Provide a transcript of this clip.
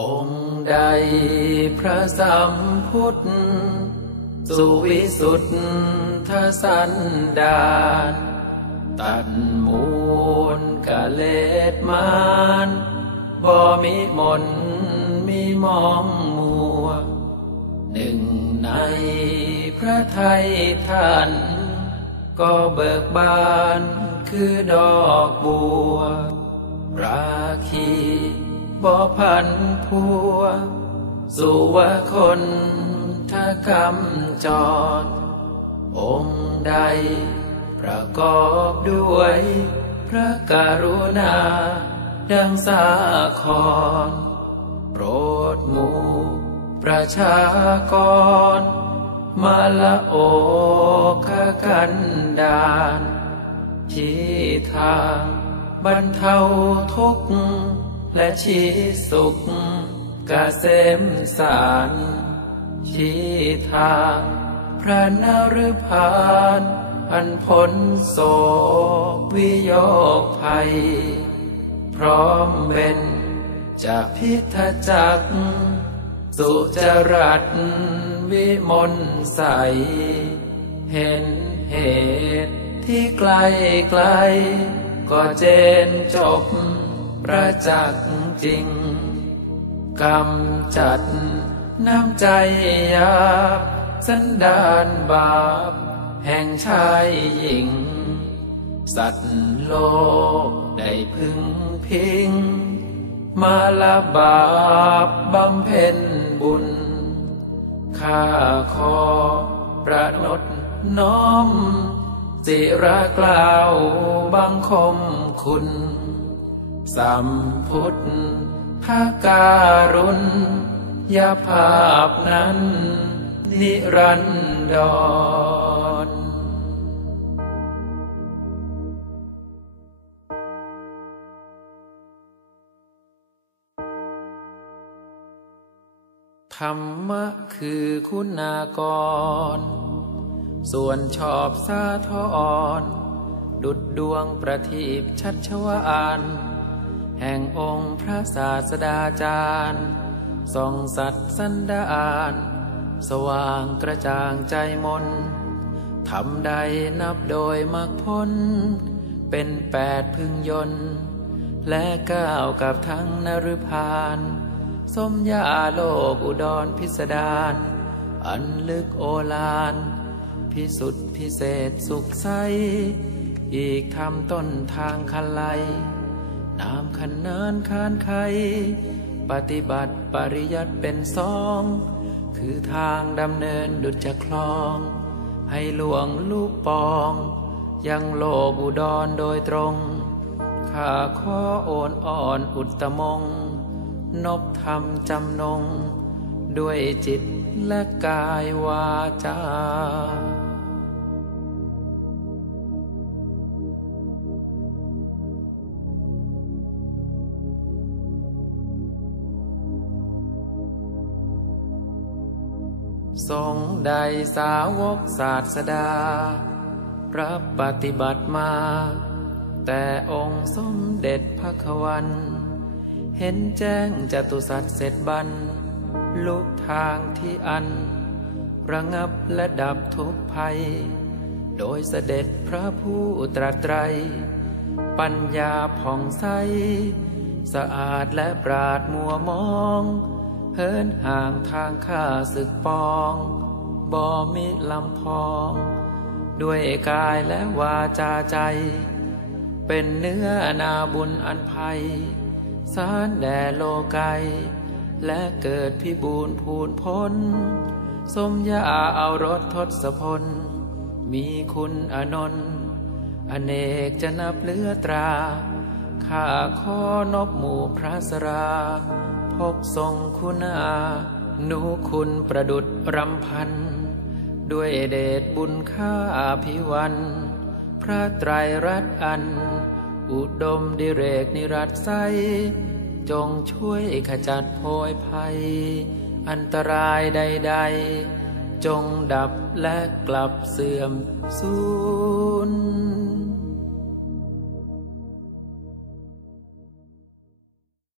องค์ใดพระสัมพุทธ สุวิสุทธสันดานตัดมูลกะเลดมานบ่มีมนมีมองมัว หนึ่งในพระไทยท่าน ก็เบิกบานคือดอกบัวราคี บ่พันพัว สู่ว่าคนถ้ากำจร องค์ใด ประกอบด้วย พระกรุณา ดังสาครโปรดหมู่ประชากร มาละโอคกันดานชี้ทางบรรเทาทุกข์ และชี้สุขกเกษมสารชี้ทาง พระนรพานอันพ้นโศกวิโยคภัย พร้อมเป็นจะพิทจักสุจรัตวิมลใส เห็นเหตุที่ไกลไกลก็เจนจบ ประจักษ์จริงกำจัดน้ำใจยาบ สันดานบาป แห่งชายหญิง สัตว์โลกได้พึงพิง มาละบาปบำเพ็ญบุญ ข้าขอประนดน้อมสิระกล่าวบังคมคุณ สัมพุทธภาการุณยาภาพนั้น นิรันดรธรรมะคือคุณากร ส่วนชอบสาทรดุดดวงประทีปชัดชวาน แห่งองค์พระศาสดาจารย์ส่องสัตว์สันดานสว่างกระจ่างใจมนทำใดนับโดยมรรคพ้น เป็นแปดพึงยนต์ และก้าวกับทั้งนรุพานสมยาโลกอุดรพิสดารอันลึกโอลานพิสุทธิพิเศษสุขใส อีกทำต้นทางคันไล นามขันนานคานไข ปฏิบัติปริยัติเป็นสอง คือทางดำเนินดุจจะคลอง ให้หลวงลูกปอง ยังโลกอุดรโดยตรง ข้าข้อโอนอ่อนอุตมง นบธรรมจำนง ด้วยจิตและกายวาจา ทรงใดสาวกศาสดา รับปฏิบัติมา แต่องค์สมเด็จพระควัน เห็นแจ้งจตุสัตว์เสร็จบันลุกทางที่อัน ระงับและดับทุกภัย โดยเสด็จพระผู้ตรัสไตร ปัญญาผ่องใส สะอาดและปราดมัวมอง เฮินห่างทางข้าศึกปองบ่มิลำพอง ด้วยกายและวาจาใจ เป็นเนื้อนาบุญอันภัย สารแด่โลกายและเกิดพิบูรพูนพ้น สมยาเอารถทศพล มีคุณอนนท์อเนกจะนับเลือตรา ข้าขอนบหมู่พระสรา พกทรงคุณานุคุณประดุดรำพัน ด้วยเดชบุญข้าพิวัน พระไตรรัตอัน อุดมดิเรกนิรัตไซจงช่วยขจัดโพยภัย อันตรายใด ๆ จงดับและกลับเสื่อมสูญ